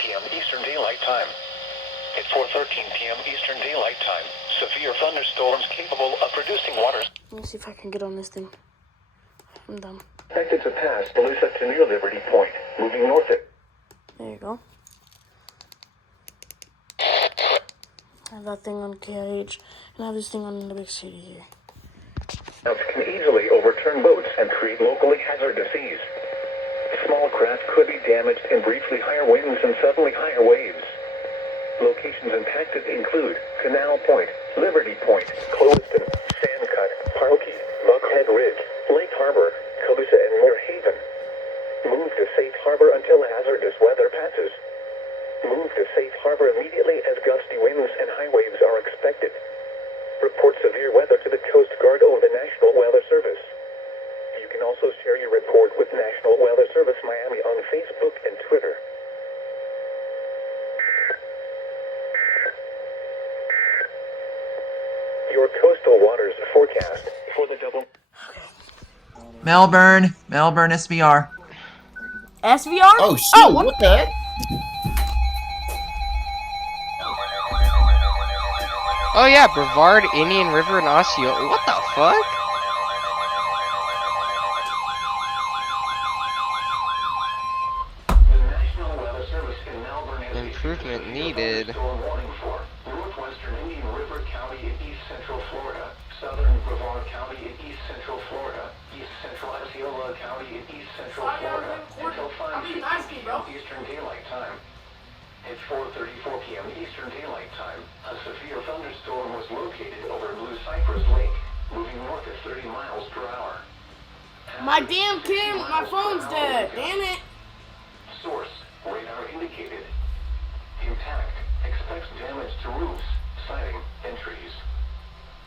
p.m. Eastern Daylight Time. At 4:13 p.m. Eastern Daylight Time, severe thunderstorms capable of producing waters. Let me see if I can get on this thing. I'm done. Expected to pass Duluth to near Liberty Point, moving north. There you go. I have that thing on KIH, and I have this thing on the big city here. Can easily overturn boats and create locally hazardous seas. Small craft could be damaged in briefly higher winds and suddenly higher waves. Locations impacted include Canal Point, Liberty Point, Cloviston, Sandcut, Parkey, Buckhead Ridge, Lake Harbor, Calusa, and Moore Haven. Move to safe harbor until hazardous weather passes. Move to safe harbor immediately as gusty winds and high waves are expected. Report severe weather to the Coast Guard or the National Weather Service. You can also share your report with National Weather Service Miami on Facebook and Twitter. Your coastal waters forecast for the double. Melbourne SVR. SVR? Oh shoot! What the heck? Oh yeah, Brevard, Indian River, and Osceola. What the fuck? The National Weather Service in Melbourne has Improvement needed. storm warning for northwestern Indian River County in east central Florida, southern Brevard County in east central Florida, east central Osceola County in east central Florida until 5:15 p.m. Eastern Daylight Time. At 4:34 p.m. Eastern Daylight Time, a severe thunderstorm was located over Blue Cypress Lake, moving north at 30 miles per hour. My damn my phone's dead. Damn it. Source, radar indicated. Impact, expects damage to roofs, siding, and trees.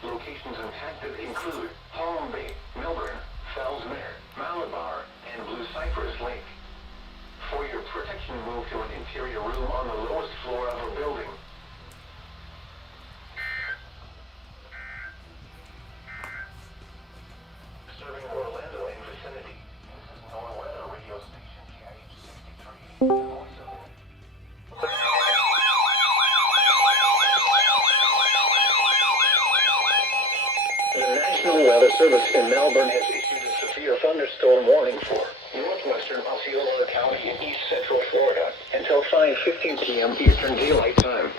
Locations impacted include Palm Bay, Melbourne, Fellsmere, Malabar, and Blue Cypress Lake. For your protection, move to an interior room on the lowest floor of a building. Serving Orlando and vicinity. This is NOAA Weather Radio Station KIH 63. The National Weather Service in Melbourne has issued a severe thunderstorm warning for northwestern Osceola County in east central Florida until 5:15 p.m. Eastern Daylight Time.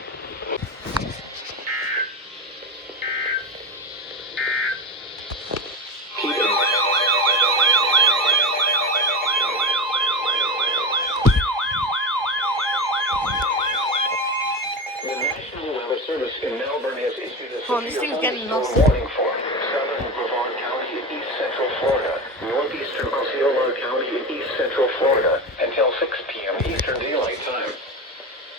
The National Weather Service in Melbourne has issued a Oh, this thing's getting thunderstorm lost. warning for southern Brevard County in east central Florida, northeastern Osceola County in east central Florida until 6 p.m. Eastern Daylight Time.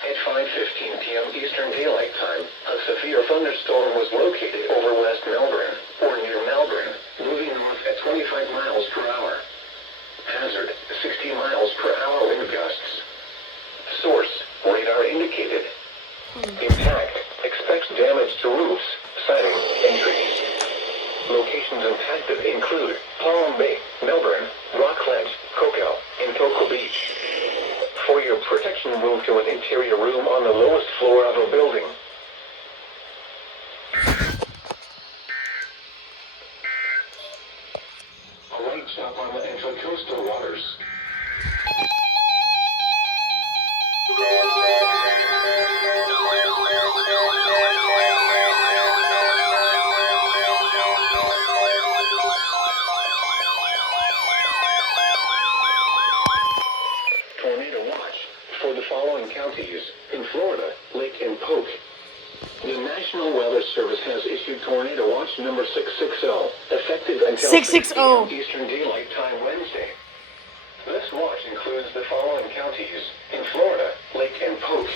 At 5:15 p.m. Eastern Daylight Time, a severe thunderstorm was located over West Melbourne, or near Melbourne, moving north at 25 miles per hour. Hazard, 60 miles per hour wind gusts. Source, radar indicated. Impact, expects damage to roofs, siding, and trees. Locations impacted include Palm Bay, Melbourne, Rockledge, Cocoa, and Cocoa Beach. For your protection, move to an interior room on the lowest floor of a building. A light stop on the intracoastal waters. Tornado watch for the following counties in Florida, Lake and Polk. The National Weather Service has issued Tornado Watch number 660, effective until 660. 6 p.m. Eastern Daylight Time Wednesday. This watch includes the following counties in Florida, Lake and Polk.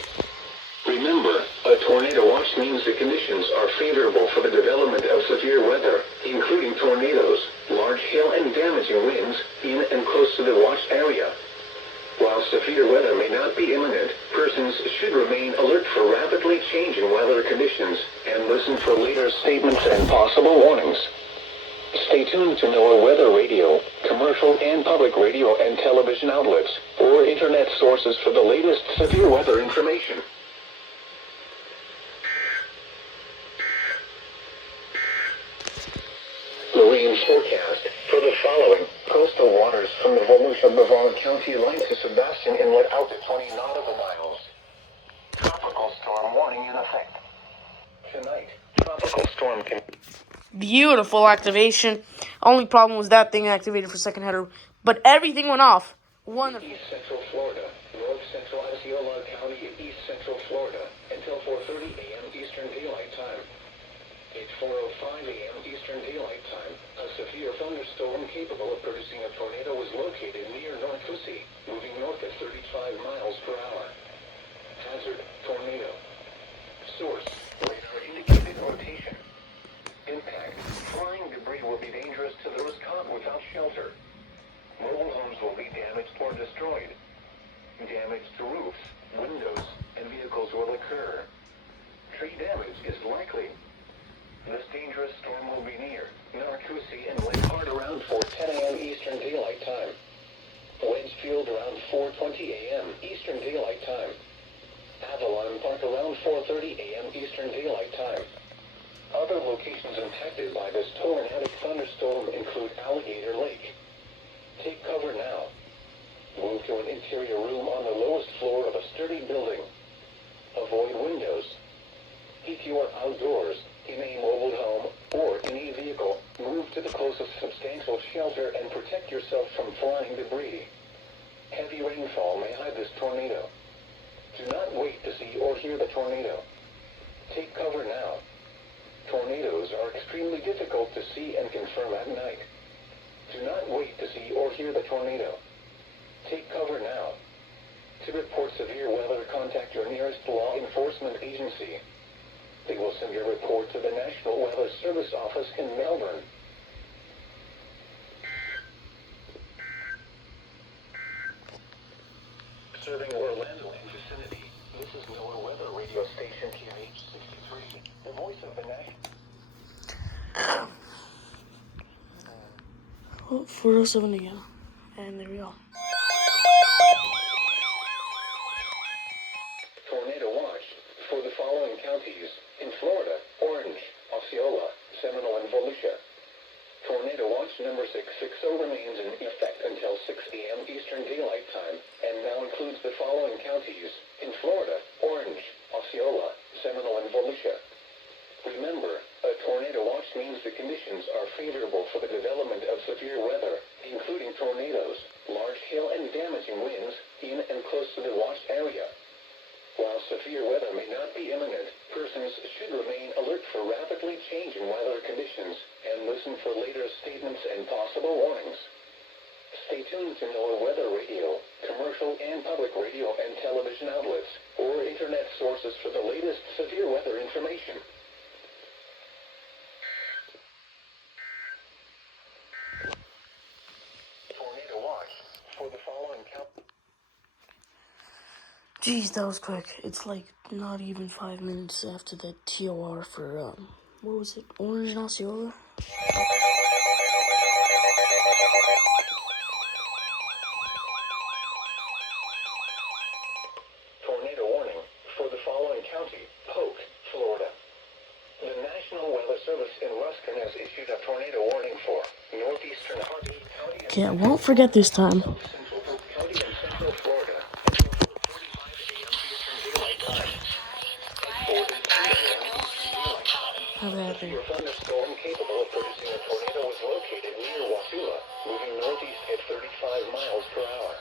Remember, a tornado watch means the conditions are favorable for the development of severe weather, including tornadoes, large hail and damaging winds in and close to the watched area. While severe weather may not be imminent, persons should remain alert for rapidly changing weather conditions and listen for later statements and possible warnings. Stay tuned to NOAA weather radio, commercial and public radio and television outlets, or internet sources for the latest severe weather information. Marine forecast for the following: coastal waters from the Volusia-Brevard County line to Sebastian Inlet out to 20 nautical miles. Tropical storm warning in effect. Tonight, tropical storm can... Beautiful activation. Only problem was that thing activated for second header, but everything went off. Wonderful. East Central Florida, North Central Osceola County, East Central Florida, until 4:30 a.m. Eastern Daylight Time. At 4:05 a.m. Eastern Daylight Time, a severe thunderstorm capable of producing a tornado was located near North Lucy, moving north at 35 miles per hour. Hazard: tornado. Source: radar indicated rotation. Impact: flying debris will be dangerous to those caught without shelter. Mobile homes will be damaged or destroyed. Damage to roofs, windows, and vehicles will occur. Tree damage is likely. This dangerous storm will be near Narcoossee and Lake Hart around 4:10 a.m. Eastern Daylight Time. Wedgefield around 4:20 a.m. Eastern Daylight Time. Avalon Park around 4:30 a.m. Eastern Daylight Time. Other locations impacted by this tornadic thunderstorm include Alligator Lake. Take cover now. Move to an interior room on the lowest floor of a sturdy building. Avoid windows. If you are outdoors, in a mobile home, or in a vehicle, move to the closest substantial shelter and protect yourself from flying debris. Heavy rainfall may hide this tornado. Do not wait to see or hear the tornado. Take cover now. Tornadoes are extremely difficult to see and confirm at night. Do not wait to see or hear the tornado. Take cover now. To report severe weather, contact your nearest law enforcement agency. They will send your report to the National Weather Service office in Melbourne. Serving Orlando and vicinity, this is NOAA weather radio station QH63, the voice of the nation. Oh, 4:07 again. And there we go. Tornado watch for the following counties in Florida: Orange, Osceola, Seminole, and Volusia. Tornado watch number 660 remains in effect until 6 a.m. Eastern Daylight Time and now includes the following counties in Florida: Orange, Osceola, Seminole, and Volusia. Remember, a tornado watch means the conditions are favorable for the development of severe weather, including tornadoes, large hail, and damaging winds in and close to the watched area. While severe weather may not be imminent, persons should remain alert for rapidly changing weather conditions and listen for later statements and possible warnings. Stay tuned to NOAA weather radio, commercial and public radio and television outlets, or internet sources for the latest severe weather information. Tornado watch for the following count. Jeez, that was quick. It's like not even 5 minutes after the TOR for, what was it? Orange and Osceola? Tornado warning for the following county: Polk, Florida. The National Weather Service in Ruskin has issued a tornado warning for northeastern Harvey County. Okay, I won't forget this time. Central Polk County and Central Florida until 4:45 a.m. Eastern Daylight Time. 4:30 a.m. Eastern Daylight Time. Have that A there. severe thunderstorm capable of producing a tornado was located near Wasilla, moving northeast at 35 miles per hour.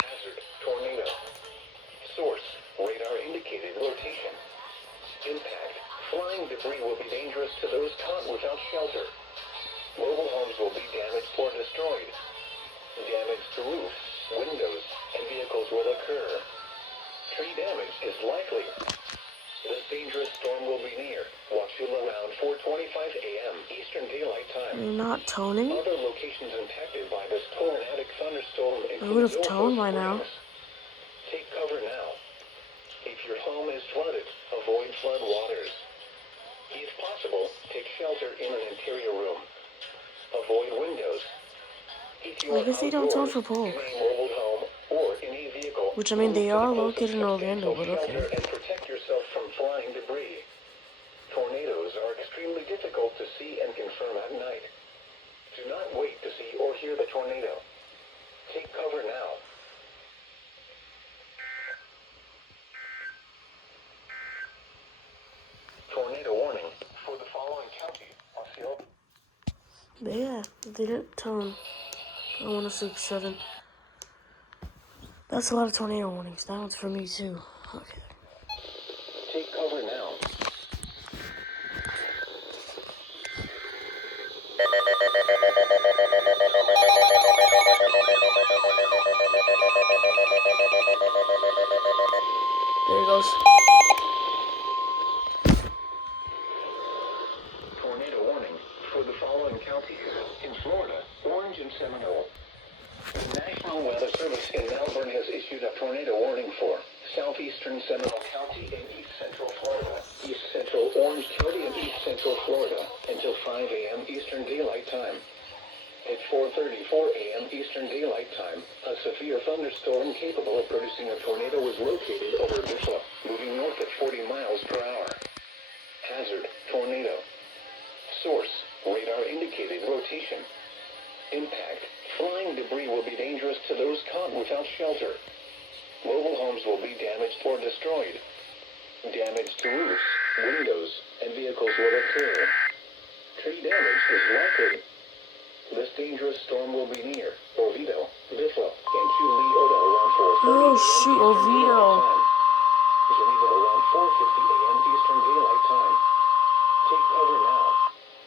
Hazard: tornado. Source: radar indicated rotation. Impact: flying debris will be dangerous to those caught without shelter. Mobile homes will be damaged or destroyed. Damage to roofs, windows, and vehicles will occur. Tree damage is likely. This dangerous storm will be near Wasilla around 4:25 a.m. Eastern Daylight Time. You're not toning? Other locations impacted by this tornadic thunderstorm I include would have Norfolk toned by now. Springs. Take cover now. If your home is flooded, avoid flood waters. If possible, take shelter in an interior room. Avoid windows. Keep I your guess they downtown outdoors for in Polk. a mobile home or in a vehicle. Which, I mean, they Move to the are closest located in Orlando, substantial but shelter okay. and protect yourself from flying debris. Tornadoes are extremely difficult to see and confirm at night. Do not wait to see or hear the tornado. Take cover now. Tornado warning for the following county. Osceola. But yeah, they didn't tell him. I want to 6-7. That's a lot of tornado warnings. That one's for me too. Okay. Take cover now. There he goes. Tornado warning for the following counties. In Florida, Orange and Seminole. The National Weather Service in Melbourne has issued a tornado warning for southeastern Seminole County and east central Florida, east central Orange County and east central Florida until 5 a.m. Eastern Daylight Time. At 4:34 a.m. Eastern Daylight Time, a severe thunderstorm capable of producing a tornado was located over Bishop, moving north at 40 miles per hour. Hazard, tornado. Source, radar indicated rotation. Impact, flying debris will be dangerous to those caught without shelter. Mobile homes will be damaged or destroyed. Damage to roofs, windows, and vehicles will occur. Tree damage is likely. This dangerous storm will be near Oviedo, Biffa, and Leota around 4:30 Oh a.m. shoot, Eastern Oviedo. Daylight Time. Geneva around 4:50 a.m. Eastern Daylight Time. Take cover now.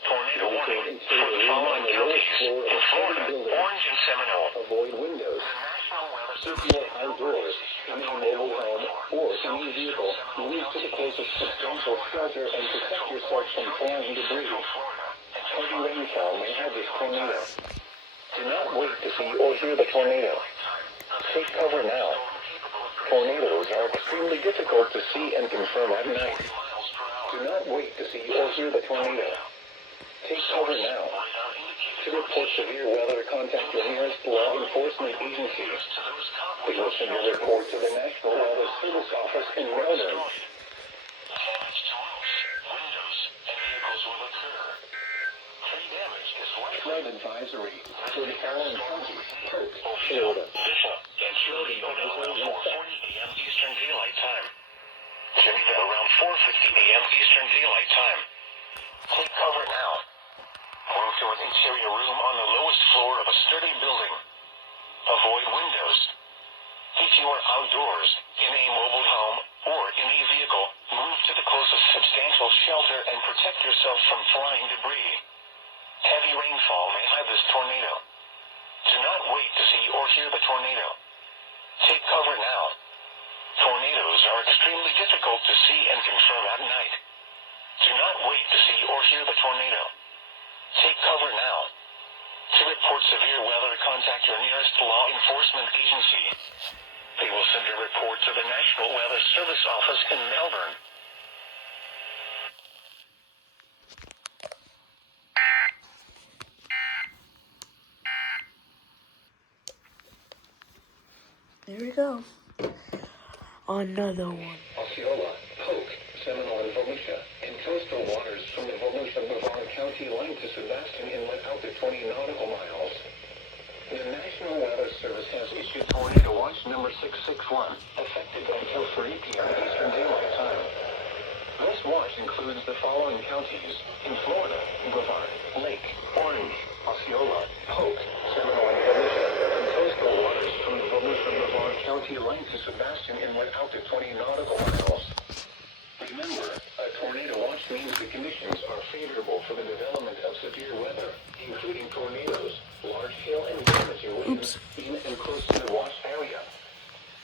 Tornado warning for the following counties. In Florida, Orange and Seminole. Avoid windows. Keep your outdoors in a mobile home or in a vehicle. Move to the closest substantial shelter and protect yourself from flying debris. Heavy rainfall may have this tornado. Do not wait to see or hear the tornado. Take cover now. Tornadoes are extremely difficult to see and confirm at night. Do not wait to see or hear the tornado. Take cover now. To report severe weather, contact your nearest law enforcement agency. They will send a report to the National Weather Service Office in Melbourne. Damage to roofs, windows, and vehicles will occur. Tree damage is likely. Flood advisory for the following counties: Polk, Florida, Bishop, and Leota around 4:40 a.m. Eastern Daylight Time. Geneva around 4:50 a.m. Eastern Daylight Time. Take cover now. Move to an interior room on the lowest floor of a sturdy building. Avoid windows. If you are outdoors, in a mobile home, or in a vehicle, move to the closest substantial shelter and protect yourself from flying debris. Heavy rainfall may hide this tornado. Do not wait to see or hear the tornado. Take cover now. Tornadoes are extremely difficult to see and confirm at night. Do not wait to see or hear the tornado. Take cover now. To report severe weather, contact your nearest law enforcement agency. They will send a report to the National Weather Service Office in Melbourne. There we go. Another one. Osceola, Polk, Seminole, and Volusia, and coastal waters from the Volusia-Brevard County line to Sebastian Inlet out to 20 nautical miles. The National Weather Service has issued Tornado Watch number 661, effective until 3 p.m. Eastern Daylight Time. This watch includes the following counties: in Florida, Brevard, Lake, Orange, Osceola, Polk, Seminole, and Volusia, and coastal waters from the Volusia-Brevard County line to Sebastian Inlet out to 20 nautical miles. Remember, a tornado watch means the conditions are favorable for the development of severe weather, including tornadoes, large hail and damaging winds in and close to the watch area.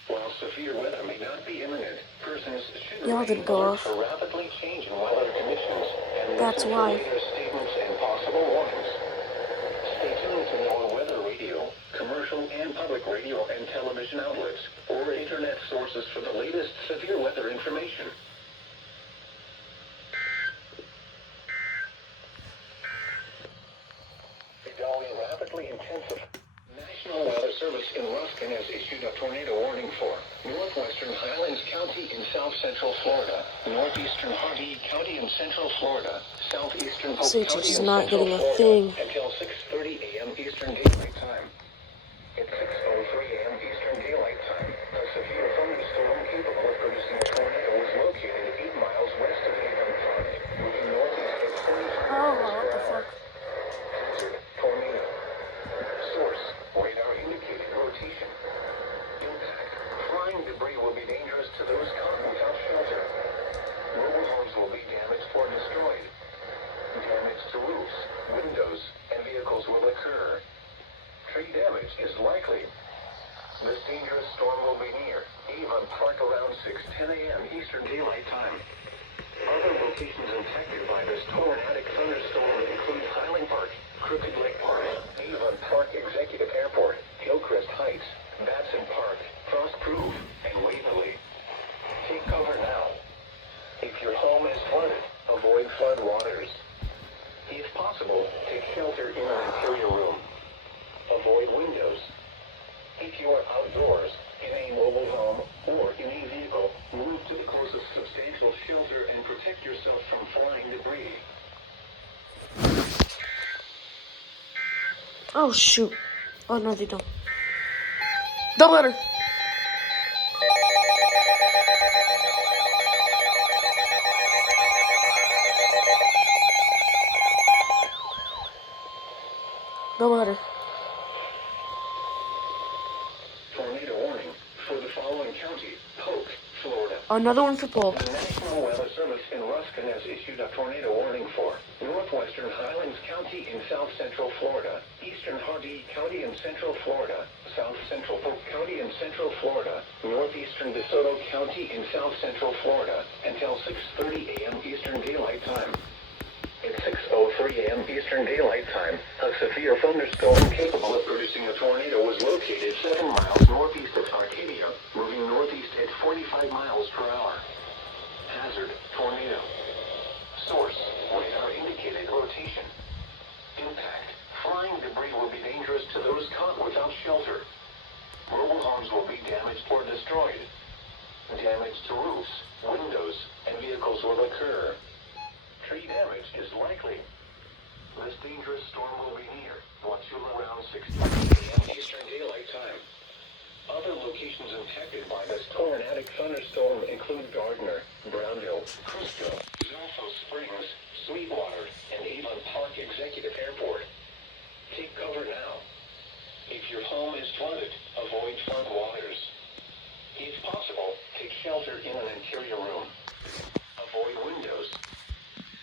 While severe weather may not be imminent, persons should Y'all remain didn't go alert off. for rapidly changing weather conditions and That's listen why. to later statements and possible warnings. Stay tuned to our weather radio, commercial and public radio and television outlets, or internet sources for the latest severe weather information. In Service in Ruskin has issued a tornado warning for northwestern Highlands County in south central Florida, northeastern Hardee County in central Florida, southeastern Polk Sage County is in not central getting a Florida thing. until 6:30 a.m. Eastern Daylight Time. At 6:03 a.m. Eastern Daylight Time, a severe thunderstorm capable of producing a tornado was located 8 miles west of Avon Park, moving northeast at 45 miles Oh, per what the hour. fuck? Hazard: tornado. Source: radar indicated rotation. Impact: flying debris will be dangerous to those caught without shelter. Mobile homes will be damaged or destroyed. Damage to roofs, windows, and vehicles will occur. Tree damage is likely. This dangerous storm will be near Avon Park around 6:10 a.m. Eastern Daylight Time. Other locations infected by this tornadic thunderstorm include Highland Park, Crooked Lake Park, Avon Park Executive Airport, Hillcrest Heights, Batson Park, Frost Grove, and Waverly. Take cover now. If your home is flooded, avoid flood waters. If possible, take shelter in an interior room. Avoid windows. If you are outdoors, in a mobile home, or in a vehicle, move to the closest substantial shelter and protect yourself from flying debris. Oh, shoot. Oh, no, they don't. Double header. Double header. Tornado warning for the following county: Polk, Florida. Another one for Paul. The National Weather Service in Ruskin has issued a tornado warning for northwestern Highlands County in south central Florida, eastern Hardee County in central Florida, south central Polk County in central Florida, northeastern DeSoto County in south central Florida, until 6:30 a.m. Eastern Daylight Time. At 6:03 a.m. Eastern Daylight Time, a severe thunderstorm capable of producing a tornado was located 7 miles northeast of Arcadia, moving northeast at 45 miles per hour. Hazard: tornado. Source: radar indicated rotation. Impact: flying debris will be dangerous to those caught without shelter. Mobile homes will be damaged or destroyed. Damage to roofs, windows, and vehicles will occur. Tree damage is likely. This dangerous storm will be near Wauchula around 6:30 a.m. Eastern Daylight Time. Other locations impacted by this tornadic thunderstorm include Gardner, Brownville, Crystal, Zolfo Springs, Sweetwater, and Avon Park Executive Airport. Take cover now. If your home is flooded, avoid flood waters. If possible, take shelter in an interior room. Avoid windows.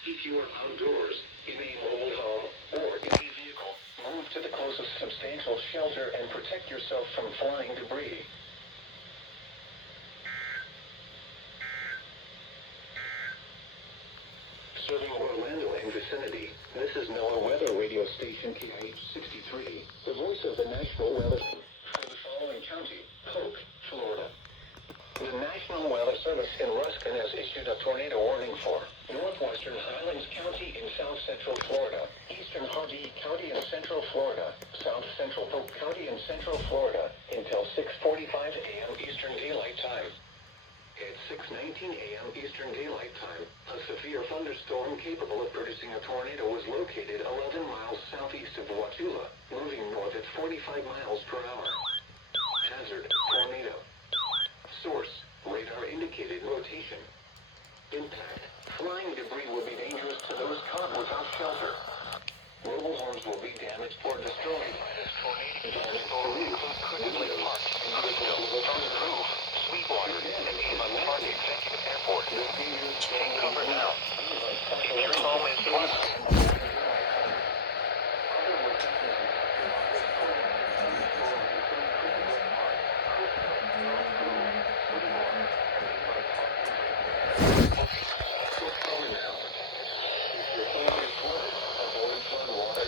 If you are outdoors, in a mobile home, or in a vehicle, move to the closest substantial shelter and protect yourself from flying debris. Serving Orlando and vicinity, this is NOAA Weather Radio Station KIH 63, the voice of the National Weather for the following county: Polk, Florida. The National Weather Service in Ruskin has issued a tornado warning for northwestern Highlands County in south central Florida, eastern Hardee County in central Florida, south central Polk County in central Florida until 6:45 a.m. Eastern Daylight Time. At 6:19 a.m. Eastern Daylight Time, a severe thunderstorm capable of producing a tornado was located 11 miles southeast of Wauchula, moving north at 45 miles per hour. Hazard: tornado. Source: radar indicated rotation. Impact: flying debris will be dangerous to those caught without shelter. Mobile homes will be damaged or destroyed by this tornado. Damage to roofs, windows, and vehicles will occur. Sweetwater and Avon Park Executive Airport. Take cover now. If your home is flooded,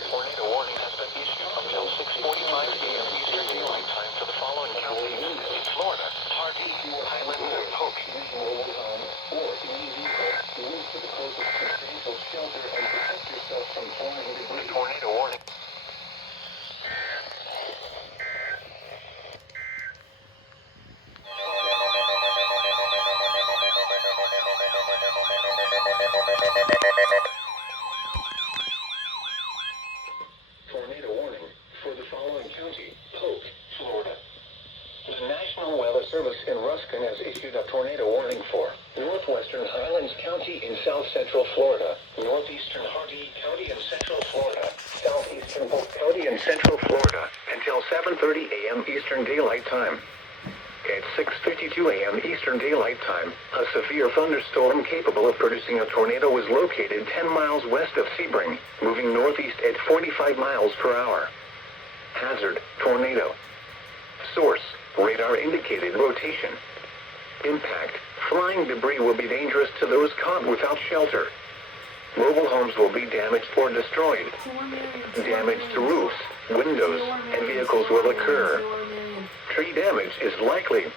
tornado warning has been issued until 6:45 a.m. Eastern Daylight Time for the following counties in Florida: Hardee, Highlands, and Polk. Tornado warning for the following county: Polk, Florida. The National Weather Service in Ruskin has issued a tornado warning for northwestern Highlands County in south central Florida, northeastern Hardee County in central Florida, southeastern Polk County in central Florida until 7:30 a.m. Eastern Daylight Time. At 6:52 a.m. Eastern Daylight Time, a severe thunderstorm capable of producing a tornado was located 10 miles west of Sebring, moving northeast at 45 miles per hour. Hazard: tornado. Source: radar indicated rotation. Impact: flying debris will be dangerous to those caught without shelter. Mobile homes will be damaged or destroyed. Damage to roofs, windows, and vehicles will occur. Tree damage is likely.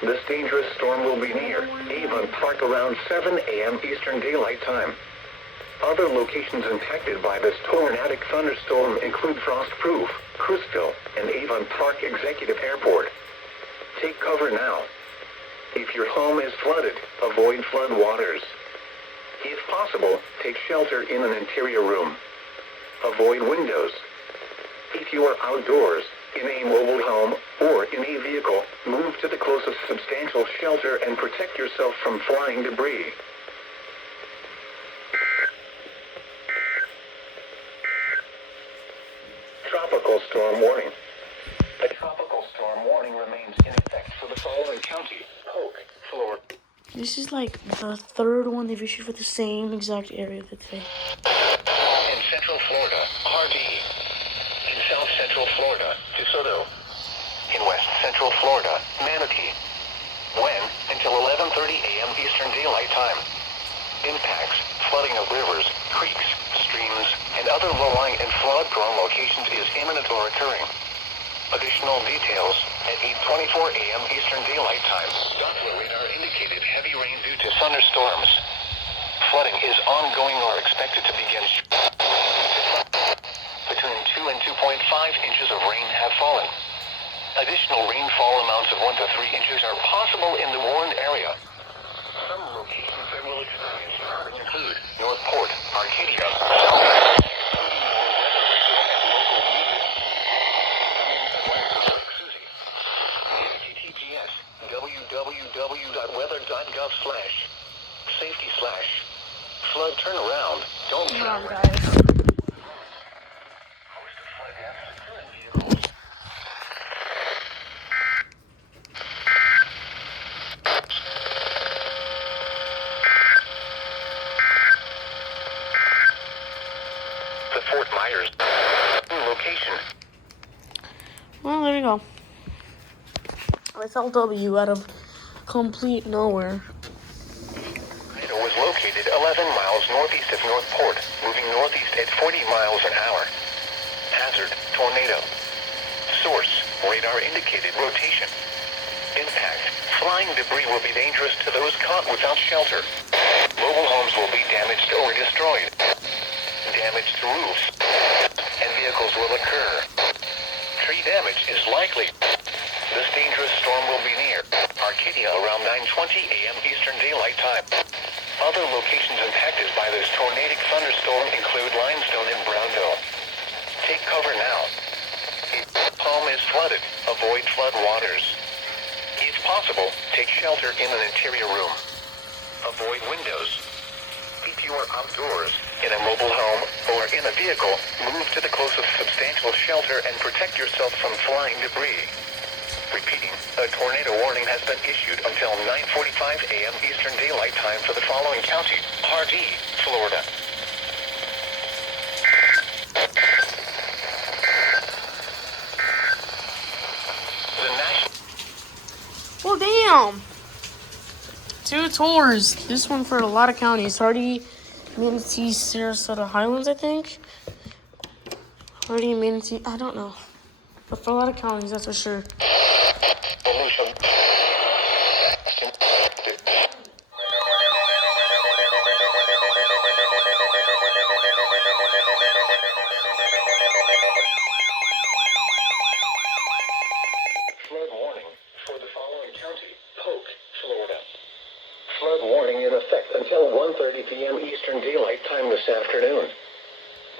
This dangerous storm will be near Avon Park around 7 a.m. Eastern Daylight Time. Other locations impacted by this tornadic thunderstorm include Frostproof, Cruiseville, and Avon Park Executive Airport. Take cover now. If your home is flooded, avoid flood waters. If possible, take shelter in an interior room. Avoid windows. If you are outdoors, in a mobile home, or in a vehicle, move to the closest substantial shelter and protect yourself from flying debris. Tropical storm warning. A tropical storm warning remains in effect for the following county: Polk, Florida. This is like the third one they've issued for the same exact area that they. In central Florida, Hardee. In south central Florida, DeSoto. In west central Florida, Manatee. When? Until 11:30 a.m. Eastern Daylight Time. Impacts: flooding of rivers, creeks, streams, and other low-lying and flood-prone locations is imminent or occurring. Additional details at 8:24 a.m. Eastern Daylight Time. Doppler radar indicated heavy rain due to thunderstorms. Flooding is ongoing or expected to begin. Between 2 and 2.5 inches of rain have fallen. Additional rainfall amounts of 1 to 3 inches are possible in the warned area. Some locations that will experience flooding include Northport, Arcadia, South. www.weather.gov/safety/flood turnaround. Don't Come on, turn. guys. The Fort Myers location. Well, there we go. It's LW out of complete nowhere. Tornado was located 11 miles northeast of Northport, moving northeast at 40 miles an hour. Hazard: tornado. Source: radar indicated rotation. Impact: flying debris will be dangerous to those caught without shelter. Mobile homes will be damaged or destroyed. Damage to roofs and vehicles will occur. Tree damage is likely. This dangerous storm will be near Arcadia around 9:20 a.m. Eastern Daylight Time. Other locations impacted by this tornadic thunderstorm include Limestone and Brownville. Take cover now. If home is flooded, avoid flood waters. If possible, take shelter in an interior room. Avoid windows. If you are outdoors, in a mobile home, or in a vehicle, move to the closest substantial shelter and protect yourself from flying debris. Repeating, a tornado warning has been issued until 9:45 a.m. Eastern Daylight Time for the following county: Hardee, Florida. The national... Well, damn. 2 tours. This one for a lot of counties. Hardee, Manatee, Sarasota, Highlands, I think. Hardee, Manatee, I don't know. But for a lot of counties, that's for sure. Flood warning for the following county: Polk, Florida. Flood warning in effect until 1:30 p.m. Eastern Eastern Daylight Time this afternoon.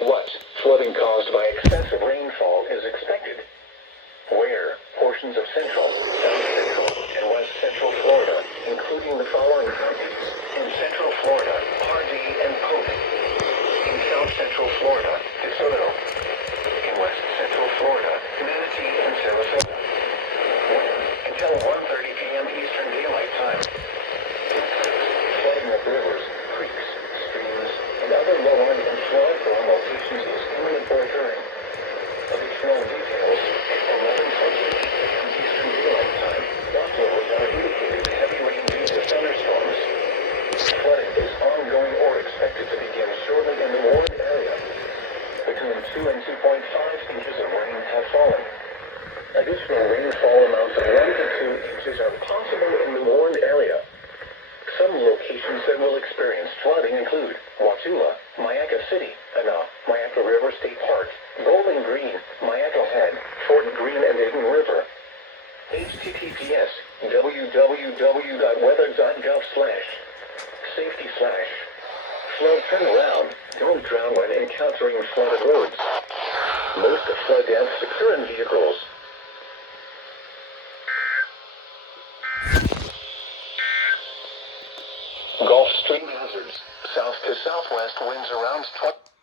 What flooding caused by excessive rainfall is expected? Where portions of central, south central, and west central Florida, including the following counties: in central Florida, Pardee and Polk; in south central Florida, DeSoto; in west central Florida, Manatee and Sarasota. When? Until 1:30 p.m. Eastern Daylight Time. Flooding of rivers, creeks, streams, and other low-lying and flood-prone locations is imminent or occurring. Additional details at 11:20 p.m. Eastern Daylight Time. Buffaloes are indicated heavy rain due to thunderstorms. Flooding is ongoing or expected to begin shortly in the warned area. Between 2 and 2.5 inches of rain have fallen. Additional rainfall amounts of 1 to 2 inches are possible in the warned area. Some locations that will experience flooding include Wauchula, Mayaca City, Mayaca River State Park, Bowling Green, Mayaca Head, Fort Greene and Hidden River. https www.weather.gov/safety/flood turnaround. Don't drown when encountering flooded roads. Most flood deaths occur in vehicles. Gulf Stream hazards. South to southwest winds around 20.